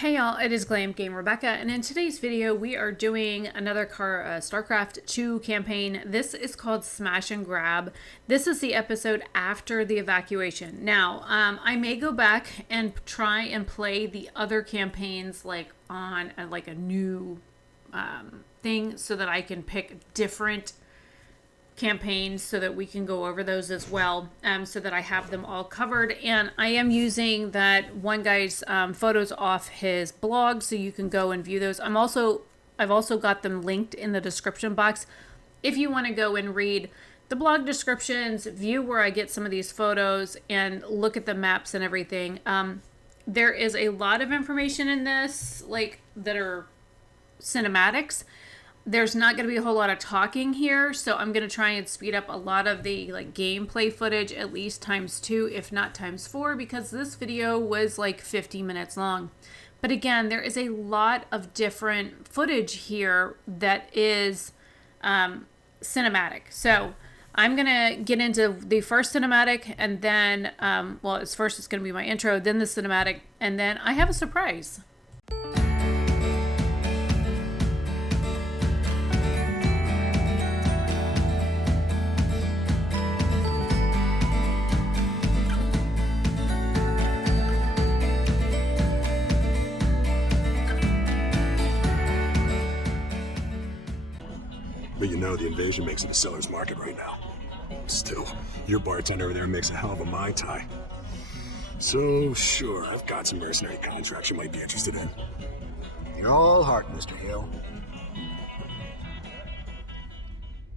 Hey y'all, it is Glam Game Rebecca, and in today's video we are doing another Starcraft 2 campaign. This is called Smash and Grab. This is the episode after the evacuation. Now, I may go back and try and play the other campaigns like on a new thing so that I can pick different campaigns so that we can go over those as well, so that I have them all covered. And I am using that one guy's photos off his blog, so you can go and view those. I've also got them linked in the description box if you want to go and read the blog descriptions, view where I get some of these photos, and look at the maps and everything. There is a lot of information in this, like, that are cinematics. There's not going to be a whole lot of talking here, so I'm going to try and speed up a lot of the gameplay footage, at least ×2, if not ×4, because this video was like 50 minutes long. But again, there is a lot of different footage here that is cinematic. So I'm going to get into the first cinematic, and then, first it's going to be my intro, then the cinematic, and then I have a surprise. But you know the invasion makes it a seller's market right now. Still, your bartender over there makes a hell of a Mai Tai. So, sure, I've got some mercenary contracts you might be interested in. You're all heart, Mr. Hill.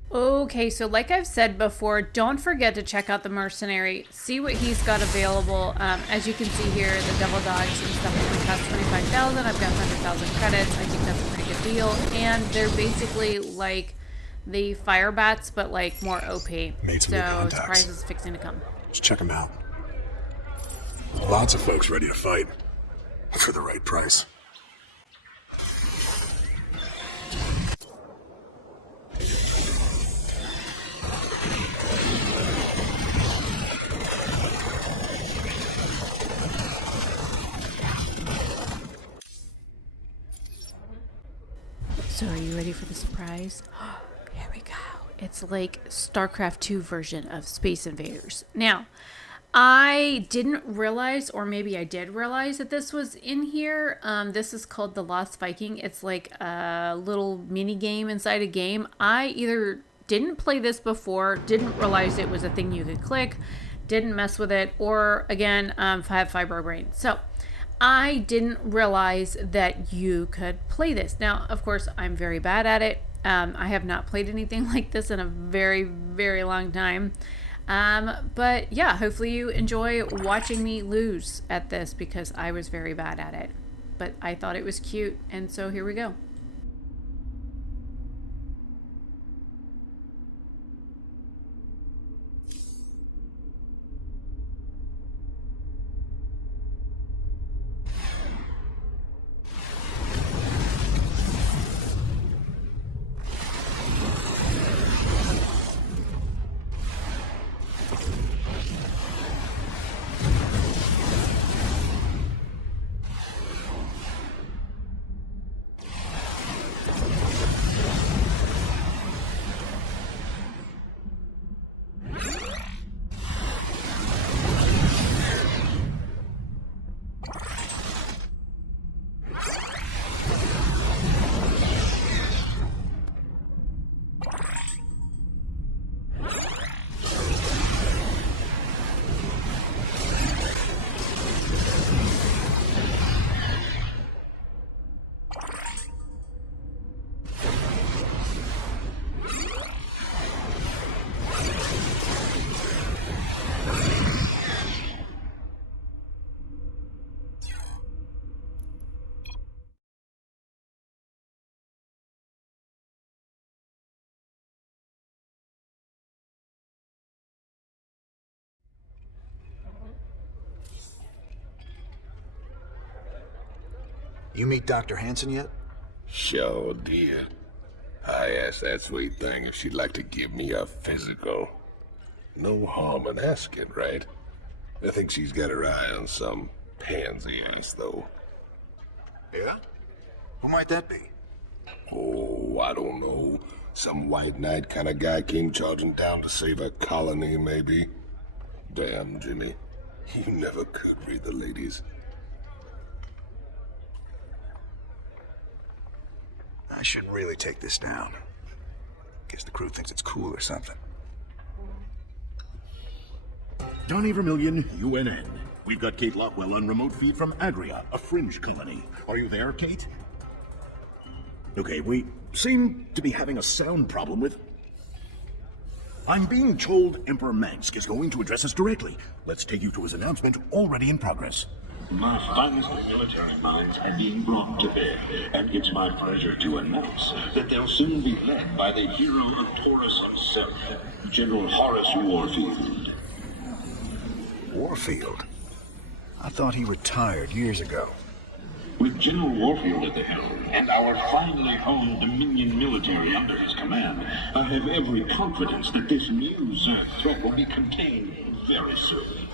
Okay, so like I've said before, don't forget to check out the mercenary. See what he's got available. As you can see here, the devil dogs and stuff only cost 25,000. I've got 100,000 credits. I think that's a pretty good deal. And they're basically like the fire bats, but like more OP. Made some new contacts. Surprise is fixing to come. Just check them out. Lots of folks ready to fight. For the right price. So are you ready for the surprise? Here we go. It's like Starcraft 2 version of Space Invaders. Now, I didn't realize, or maybe I did realize, that this was in here. This is called The Lost Viking. It's like a little mini game inside a game. I either didn't play this before, didn't realize it was a thing you could click, didn't mess with it, or again, have fibro brain. So I didn't realize that you could play this. Now, of course, I'm very bad at it. I have not played anything like this in a very, very long time. But yeah, hopefully you enjoy watching me lose at this because I was very bad at it. But I thought it was cute, and so here we go. You meet Dr. Hanson yet? Sure did. I asked that sweet thing if she'd like to give me a physical. No harm in asking, right? I think she's got her eye on some pansy ace, though. Who might that be? Oh, I don't know. Some white knight kind of guy came charging down to save a colony, maybe. Damn, Jimmy. You never could read the ladies. I should really take this down. Guess the crew thinks it's cool or something. Donnie Vermillion, UNN. We've got Kate Lockwell on remote feed from Agria, a fringe colony. Are you there, Kate? Okay, we seem to be having a sound problem with... I'm being told Emperor Mansk is going to address us directly. Let's take you to his announcement already in progress. My finest military minds are being brought to bear, and it's my pleasure to announce that they'll soon be led by the hero of Taurus himself, General Horace Warfield. Warfield? I thought he retired years ago. With General Warfield at the helm, and our finely honed Dominion military under his command, I have every confidence that this new Zerg threat will be contained very soon.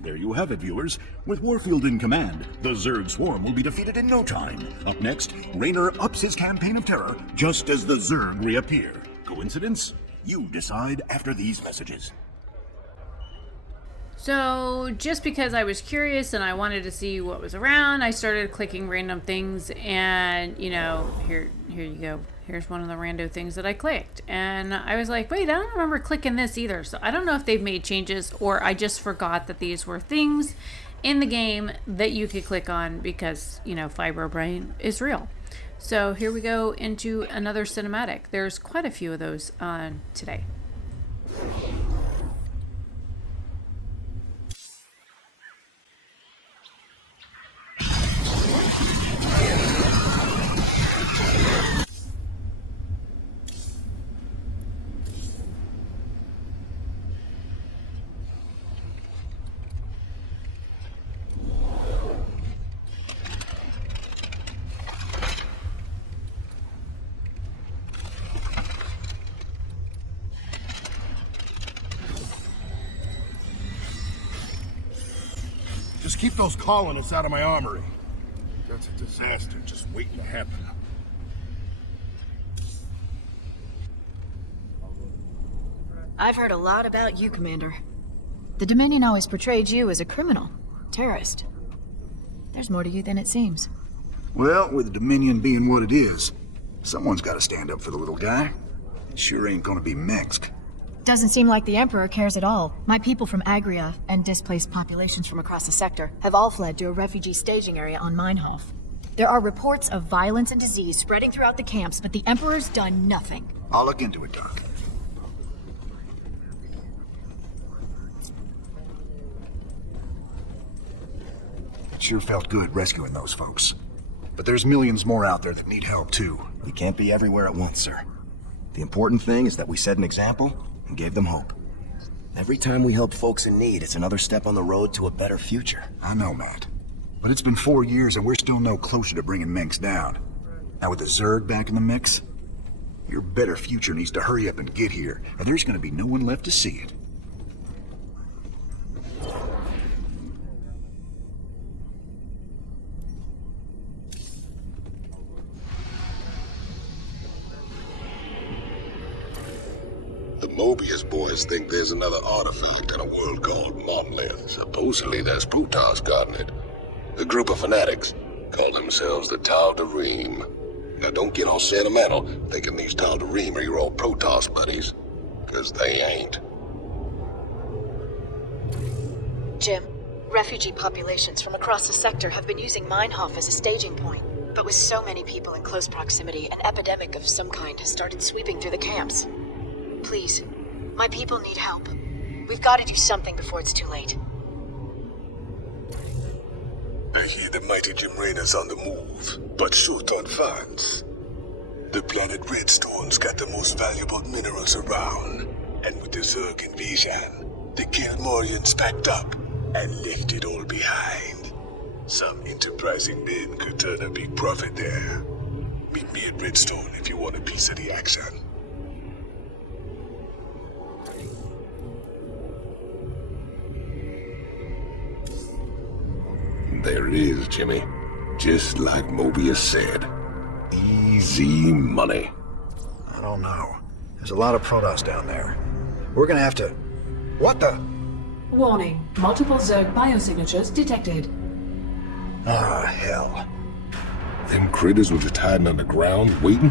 There you have it, viewers. With Warfield in command, the Zerg swarm will be defeated in no time. Up next, Raynor ups his campaign of terror just as the Zerg reappear. Coincidence? You decide after these messages. So just because I was curious and I wanted to see what was around, I started clicking random things, and here you go. Here's one of the rando things that I clicked, and I was like, wait, I don't remember clicking this either. So I don't know if they've made changes or I just forgot that these were things in the game that you could click on because, Fibro Brain is real. So here we go into another cinematic. There's quite a few of those on today. Just keep those colonists out of my armory. That's a disaster just waiting to happen. I've heard a lot about you, Commander. The Dominion always portrayed you as a criminal, terrorist. There's more to you than it seems. Well, with the Dominion being what it is, someone's got to stand up for the little guy. It sure ain't gonna be Minsk. Doesn't seem like the Emperor cares at all. My people from Agria and displaced populations from across the sector have all fled to a refugee staging area on Meinhof. There are reports of violence and disease spreading throughout the camps, but the Emperor's done nothing. I'll look into it, Doc. It sure felt good rescuing those folks. But there's millions more out there that need help, too. We can't be everywhere at once, sir. The important thing is that we set an example and gave them hope. Every time we help folks in need, it's another step on the road to a better future. I know, Matt. But it's been 4 years and we're still no closer to bringing Minsk down. Now with the Zerg back in the mix, your better future needs to hurry up and get here, or there's gonna be no one left to see it. The Mobius boys think there's another artifact in a world called Monolith. Supposedly there's Protoss guarding it. A group of fanatics call themselves the Tal'Darim. Now don't get all sentimental thinking these Tal'Darim are your old Protoss buddies, because they ain't. Jim, refugee populations from across the sector have been using Meinhof as a staging point. But with so many people in close proximity, an epidemic of some kind has started sweeping through the camps. Please, my people need help. We've got to do something before it's too late. I hear the mighty Jim Raynor's on the move, but short on funds. The planet Redstone's got the most valuable minerals around, and with the Zerg invasion, the Gilmorians packed up and left it all behind. Some enterprising men could turn a big profit there. Meet me at Redstone if you want a piece of the action. There is, Jimmy. Just like Mobius said. Easy money. I don't know. There's a lot of Protoss down there. We're gonna have to... What the? Warning. Multiple Zerg biosignatures detected. Ah, hell. Them critters were just hiding underground, waiting?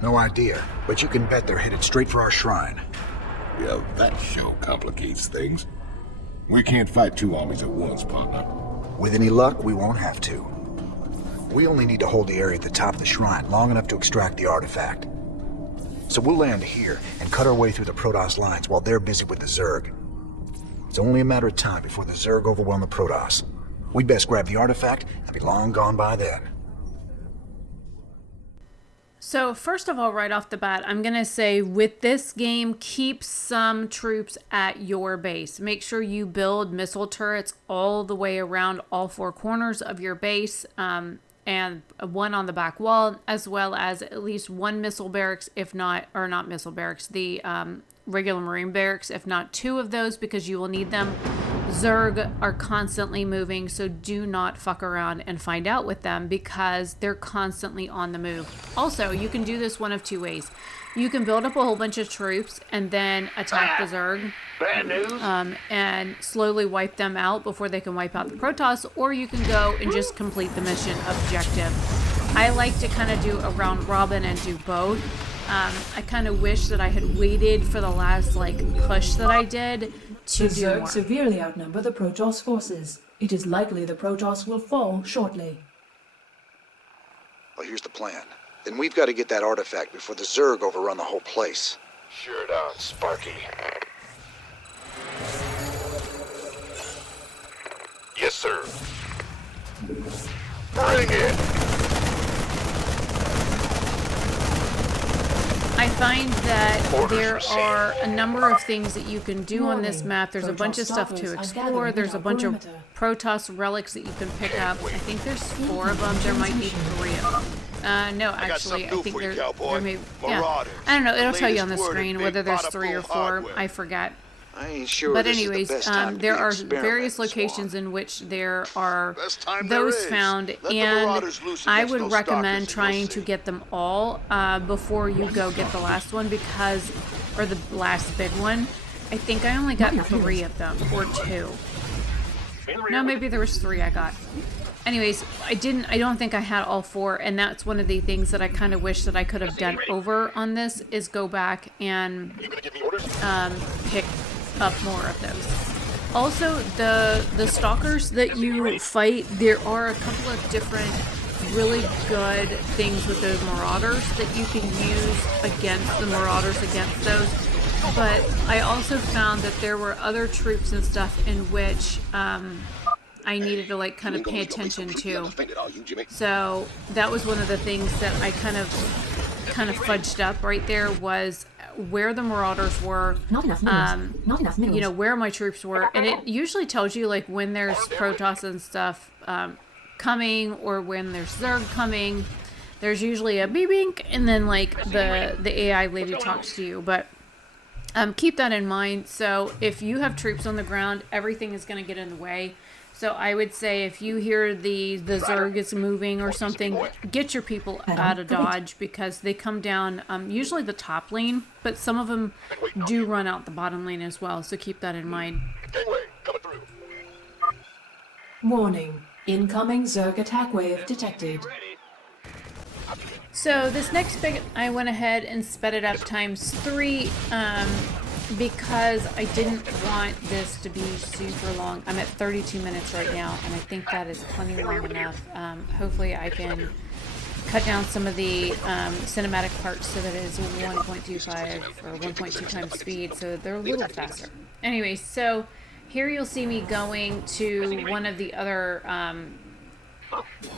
No idea, but you can bet they're headed straight for our shrine. Yeah, that sure complicates things. We can't fight two armies at once, partner. With any luck, we won't have to. We only need to hold the area at the top of the shrine long enough to extract the artifact. So we'll land here and cut our way through the Protoss lines while they're busy with the Zerg. It's only a matter of time before the Zerg overwhelm the Protoss. We'd best grab the artifact and be long gone by then. So first of all, right off the bat, I'm going to say with this game, keep some troops at your base. Make sure you build missile turrets all the way around all four corners of your base, and one on the back wall, as well as at least one missile barracks, if not, or not missile barracks, the regular Marine barracks, if not two of those, because you will need them. Zerg are constantly moving, so do not fuck around and find out with them because they're constantly on the move. Also, you can do this one of two ways. You can build up a whole bunch of troops and then attack the Zerg. Bad news. And slowly wipe them out before they can wipe out the Protoss, or you can go and just complete the mission objective. I like to kind of do a round robin and do both. I kind of wish that I had waited for the last push that I did to The do Zerg more. severely outnumber the Protoss forces. It is likely the Protoss will fall shortly. Well, here's the plan. Then we've got to get that artifact before the Zerg overrun the whole place. Sure on, Sparky. Yes, sir. Bring it! I find that there are a number of things that you can do on this map. There's a bunch of stuff to explore. There's a bunch of Protoss relics that you can pick up. I think there's 4 of them. There might be 3 of them. No, actually, I think there may... Yeah. I don't know. It'll tell you on the screen whether there's 3 or 4. I forget. I ain't sure. But this is anyways, the best time to there be are experimenting, various Swan. locations in which there are time there those is. found, Let the and Marauders loose I against would those recommend stalkers and trying you'll to see. get them all before you go get the last one, because, or the last big one. I think I only got 3 of them, or 2. No, maybe there was 3 I got. Anyways, I don't think I had all 4, and that's one of the things that I kind of wish that I could have done over on this, is go back and pick up more of those. Also, the stalkers that you fight, there are a couple of different really good things with those marauders that you can use against the marauders, against those. But I also found that there were other troops and stuff in which I needed to kind of pay attention to. So that was one of the things that I kind of fudged up right there, was where the marauders were, Not enough minerals. Not enough minerals. you know, where my troops were, and it usually tells you when there's Protoss and stuff coming, or when there's Zerg coming. There's usually a beep bink, and then the AI lady talks to you. But keep that in mind. So if you have troops on the ground, everything is going to get in the way. So I would say if you hear the Zerg is moving or something, get your people out of dodge, because they come down usually the top lane, but some of them do run out the bottom lane as well. So keep that in mind. Warning. Incoming Zerg attack wave detected. So this next bit, I went ahead and sped it up ×3 because I didn't want this to be super long. I'm at 32 minutes right now, and I think that is plenty long enough. Hopefully I can cut down some of the cinematic parts so that it is 1.25 or 1.2 times speed, so they're a little faster. Anyway, so here you'll see me going to one of the other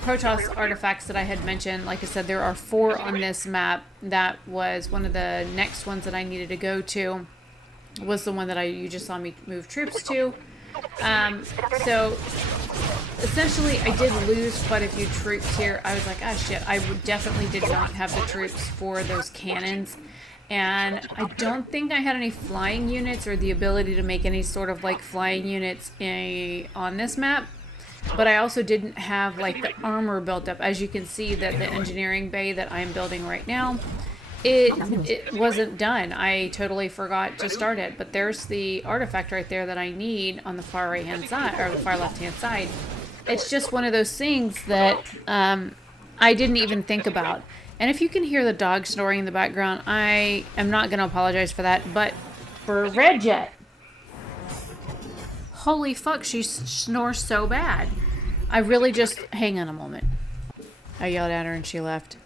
Protoss artifacts that I had mentioned. Like I said, there are 4 on this map. That was one of the next ones that I needed to go to. Was the one that you just saw me move troops to. So essentially I did lose quite a few troops here. I was like, ah shit, I definitely did not have the troops for those cannons. And I don't think I had any flying units or the ability to make any sort of flying units on this map. but I also didn't have like the armor built up. As you can see, that the engineering bay that I'm building right now, it wasn't done. I totally forgot to start it, but there's the artifact right there that I need on the far right hand side, or the far left hand side. It's just one of those things that I didn't even think about. And if you can hear the dog snoring in the background, I am not going to apologize for that, but for Red Jet, holy fuck, she snores so bad. I really just, hang on a moment. I yelled at her and she left.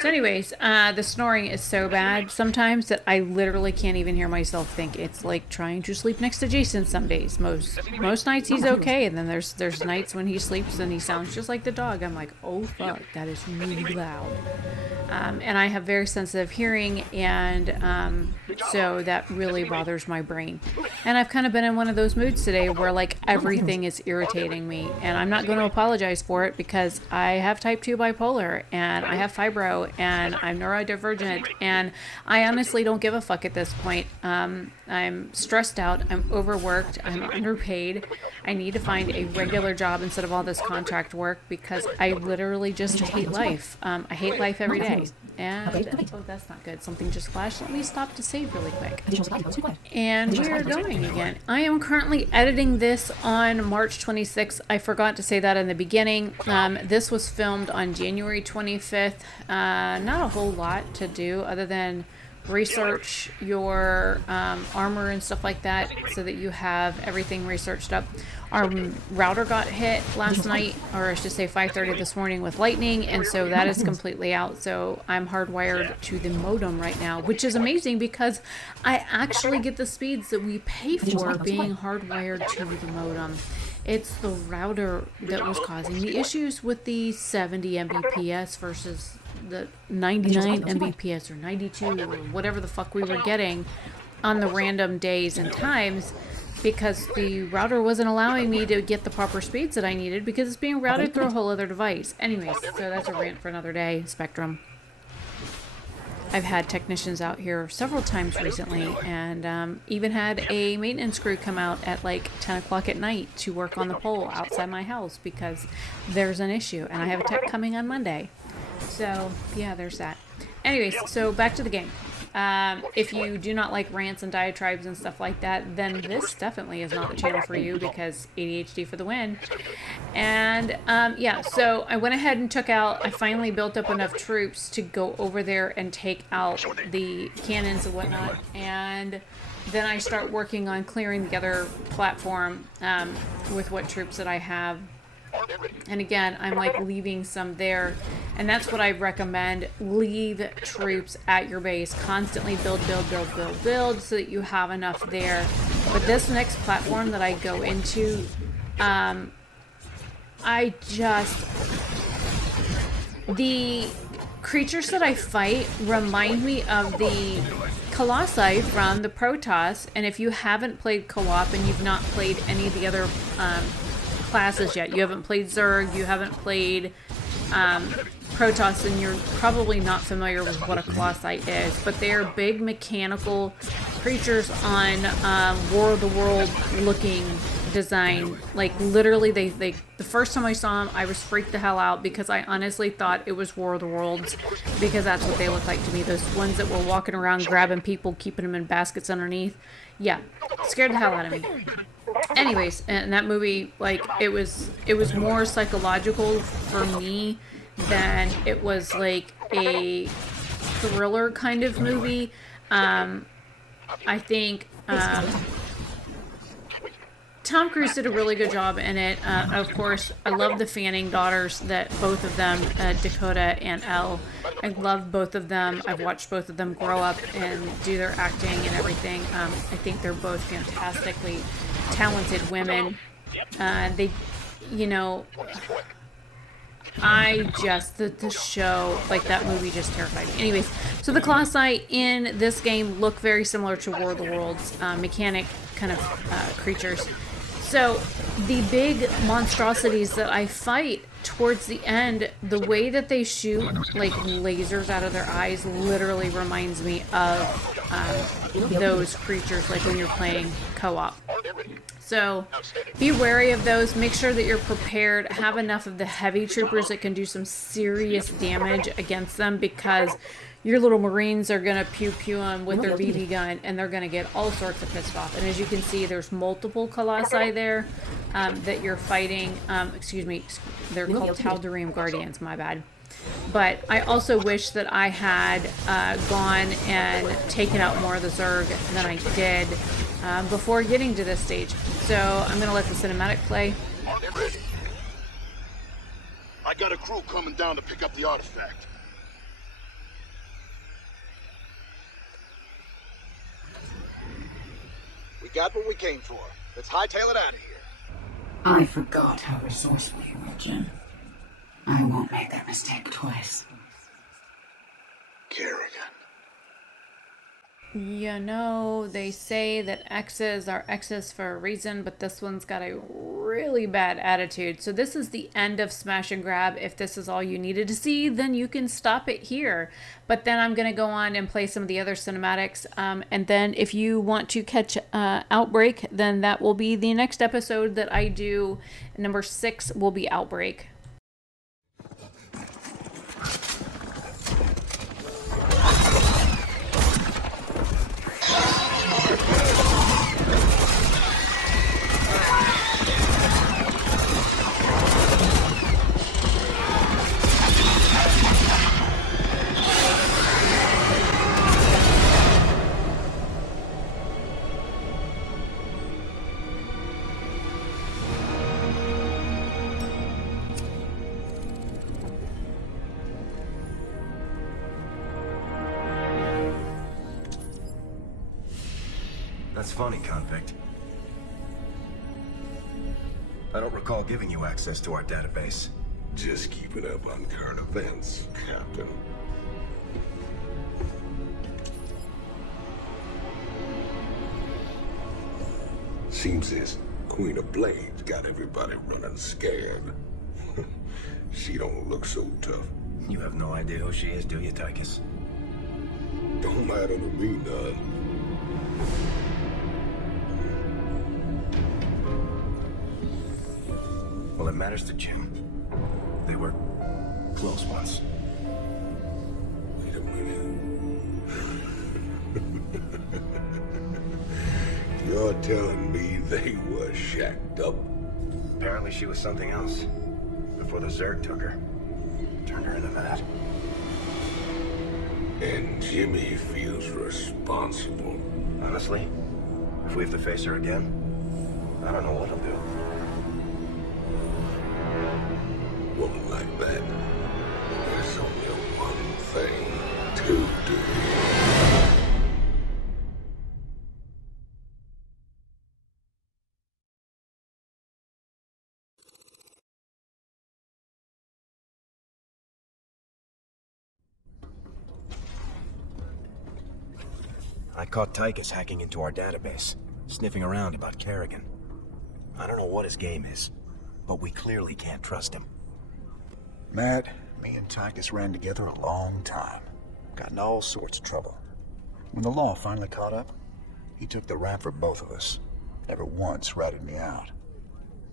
So anyways, the snoring is so bad sometimes that I literally can't even hear myself think. It's like trying to sleep next to Jason some days. Most nights he's okay, and then there's nights when he sleeps and he sounds just like the dog. I'm like, oh fuck, that is really loud. And I have very sensitive hearing, and so that really bothers my brain. And I've kind of been in one of those moods today where like everything is irritating me, and I'm not going to apologize for it because I have type 2 bipolar, and I have fibro, and I'm neurodivergent, and I honestly don't give a fuck at this point. I'm stressed out, I'm overworked, I'm underpaid. I need to find a regular job instead of all this contract work because I literally just hate life. I hate life every day. And, oh, that's not good. Something just flashed. Let me stop to save really quick. And we're going again. I am currently editing this on March 26th. I forgot to say that in the beginning. This was filmed on January 25th. Not a whole lot to do other than research your armor and stuff like that so that you have everything researched up. Our router got hit last night, or I should say 5:30 this morning, with lightning, and so that is completely out. So I'm hardwired to the modem right now, which is amazing because I actually get the speeds that we pay for being hardwired to the modem. It's the router that was causing the issues with the 70 Mbps versus the 99 Mbps or 92 or whatever the fuck we were getting on the random days and times, because the router wasn't allowing me to get the proper speeds that I needed because it's being routed through a whole other device. Anyways, so that's a rant for another day, Spectrum. I've had technicians out here several times recently, and even had a maintenance crew come out at like 10 o'clock at night to work on the pole outside my house because there's an issue, and I have a tech coming on Monday. So yeah, there's that. Anyways, so back to the game. If you do not like rants and diatribes and stuff like that, then this definitely is not the channel for you because ADHD for the win. And yeah, so I went ahead and I finally built up enough troops to go over there and take out the cannons and whatnot. And then I start working on clearing the other platform with what troops that I have. And again, I'm like leaving some there, and that's what I recommend. Leave troops at your base. Constantly build so that you have enough there. But this next platform that I go into, the creatures that I fight remind me of the Colossi from the Protoss. And if you haven't played co-op and you've not played any of the other classes yet, you haven't played Zerg, you haven't played Protoss, and you're probably not familiar with what a Colossi is, but they are big mechanical creatures on War of the World looking design. Like literally they the first time I saw them, I was freaked the hell out because I honestly thought it was War of the Worlds, because that's what they look like to me. Those ones that were walking around grabbing people, keeping them in baskets underneath. Yeah, scared the hell out of me. Anyways, and that movie, like, it was more psychological for me than it was like a thriller kind of movie. I think Tom Cruise did a really good job in it. Of course, I love the Fanning daughters, that both of them, Dakota and Elle. I love both of them. I've watched both of them grow up and do their acting and everything. I think they're both fantastically talented women. They, you know, the show, like that movie just terrified me. Anyways, so the Colossi in this game look very similar to War of the Worlds, mechanic kind of creatures. So the big monstrosities that I fight towards the end, the way that they shoot like lasers out of their eyes literally reminds me of those creatures, like when you're playing co-op. So be wary of those. Make sure that you're prepared. Have enough of the heavy troopers that can do some serious damage against them, because your little Marines are going to pew them with their BB gun, and they're going to get all sorts of pissed off. And as you can see, there's multiple Colossi there that you're fighting. Excuse me, they're called Tal'Darim Guardians, my bad. But I also wish that I had gone and taken out more of the Zerg than I did before getting to this stage. So I'm going to let the cinematic play. I got a crew coming down to pick up the artifact. We got what we came for. Let's hightail it out of here. I forgot how resourceful you were, Jim. I won't make that mistake twice. Kerrigan. You know, they say that X's are X's for a reason, but this one's got a really bad attitude. So this is the end of Smash and Grab. If this is all you needed to see, then you can stop it here. But then I'm going to go on and play some of the other cinematics. And then if you want to catch Outbreak, then that will be the next episode that I do. Number 6 will be Outbreak. That's funny, convict. I don't recall giving you access to our database. Just keeping up on current events, Captain. Seems this Queen of Blades got everybody running scared. She don't look so tough. You have no idea who she is, do you, Tychus? Don't matter to me none. Well, it matters to Jim. They were close once. Wait a minute. You're telling me they were shacked up? Apparently she was something else. Before the Zerg took her. Turned her into that. And Jimmy feels responsible. Honestly, if we have to face her again, I don't know what he'll do. Woman like that, there's only one thing to do. I caught Tychus hacking into our database, sniffing around about Kerrigan. I don't know what his game is, but we clearly can't trust him. Matt, me and Tychus ran together a long time. Got in all sorts of trouble. When the law finally caught up, he took the rap for both of us. Never once ratted me out.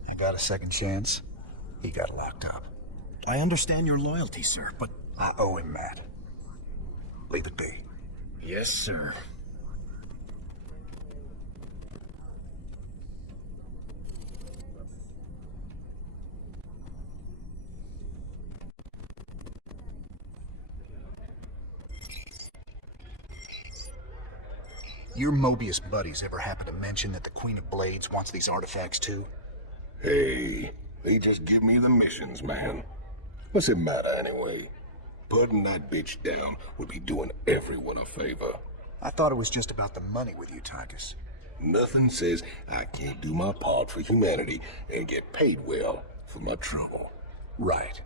I got a second chance. He got locked up. I understand your loyalty, sir, but I owe him, Matt. Leave it be. yes, sir. Your Mobius buddies ever happen to mention that the Queen of Blades wants these artifacts too? Hey, they just give me the missions, man. What's it matter anyway? Putting that bitch down would be doing everyone a favor. I thought it was just about the money with you, Tychus. Nothing says I can't do my part for humanity and get paid well for my trouble. Right.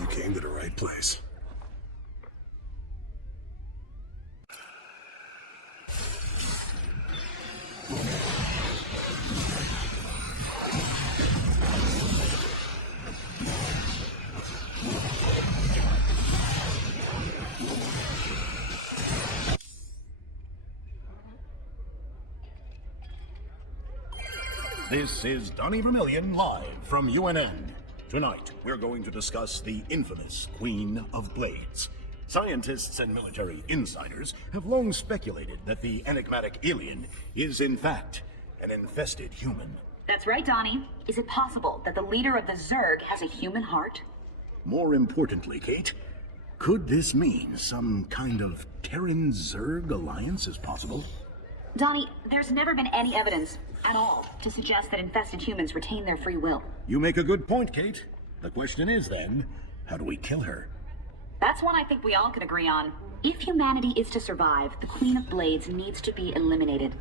You came to the right place. This is Donnie Vermillion live from UNN. Tonight, we're going to discuss the infamous Queen of Blades. Scientists and military insiders have long speculated that the enigmatic alien is, in fact, an infested human. That's right, Donnie. Is it possible that the leader of the Zerg has a human heart? More importantly, Kate, could this mean some kind of Terran-Zerg alliance is possible? Donnie, there's never been any evidence at all to suggest that infested humans retain their free will. You make a good point, Kate. The question is then, how do we kill her? That's one I think we all could agree on. If humanity is to survive, the Queen of Blades needs to be eliminated.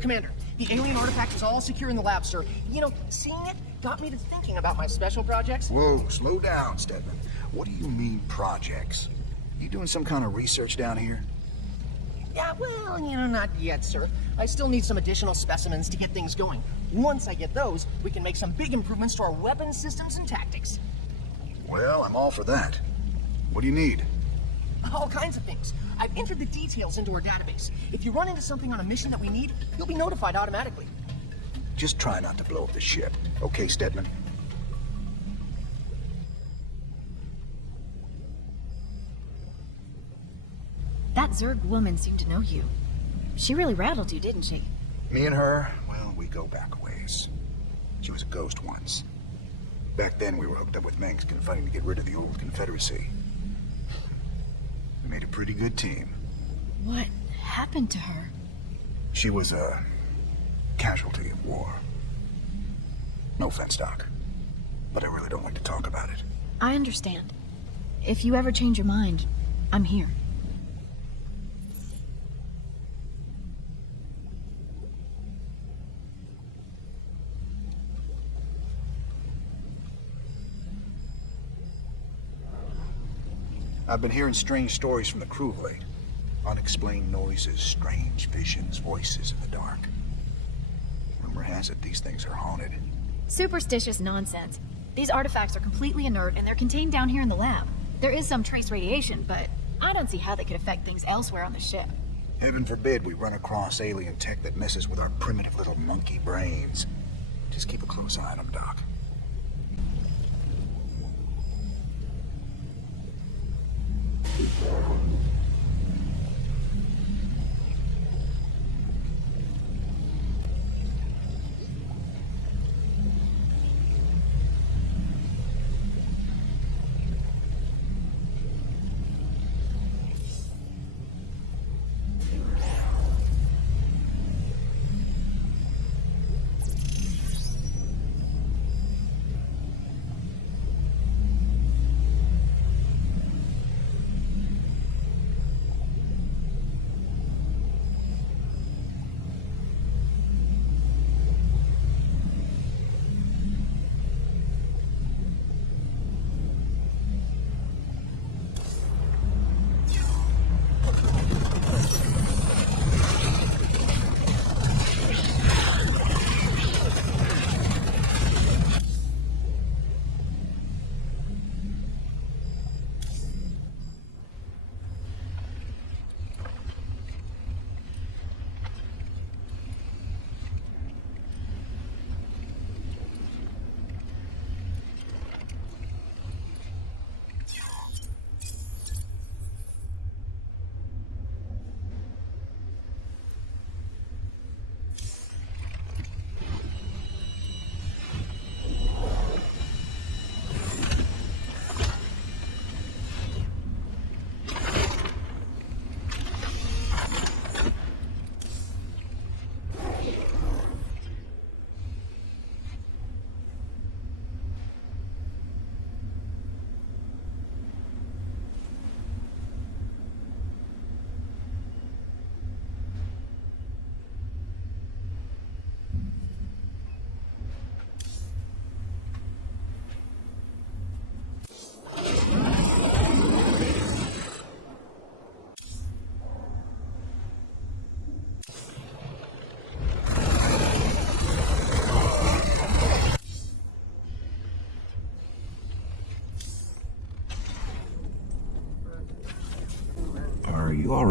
Commander, the alien artifact is all secure in the lab, sir. You know, seeing it got me to thinking about my special projects. Whoa, slow down, Stedman. What do you mean, projects? You doing some kind of research down here? Yeah, well, not yet, sir. I still need some additional specimens to get things going. Once I get those, we can make some big improvements to our weapon systems and tactics. Well, I'm all for that. What do you need? All kinds of things. I've entered the details into our database. If you run into something on a mission that we need, you'll be notified automatically. Just try not to blow up the ship. Okay, Stedman? That Zerg woman seemed to know you. She really rattled you, didn't she? Me and her, well, we go back a ways. She was a ghost once. Back then, we were hooked up with Mengsk and fighting to get rid of the old Confederacy. We made a pretty good team. What happened to her? She was a casualty of war. No offense, Doc, but I really don't like to talk about it. I understand. If you ever change your mind, I'm here. I've been hearing strange stories from the crew of late. Unexplained noises, strange visions, voices in the dark. Rumor has it these things are haunted. Superstitious nonsense. These artifacts are completely inert and they're contained down here in the lab. There is some trace radiation, but I don't see how they could affect things elsewhere on the ship. Heaven forbid we run across alien tech that messes with our primitive little monkey brains. Just keep a close eye on them, Doc.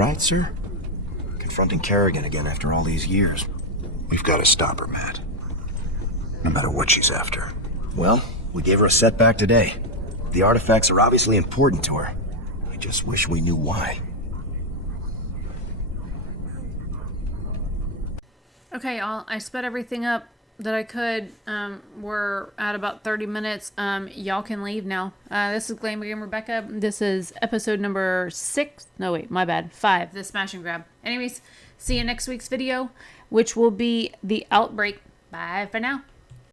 right, sir? Confronting Kerrigan again after all these years. We've got to stop her, Matt. No matter what she's after. Well, we gave her a setback today. The artifacts are obviously important to her. I just wish we knew why. Okay, y'all, I sped everything up that I could. We're at about 30 minutes. Y'all can leave now. This is Glam Rebecca. This is episode number 6. No, wait, my bad. 5, the smash and grab. Anyways, see you next week's video, which will be the outbreak. Bye for now.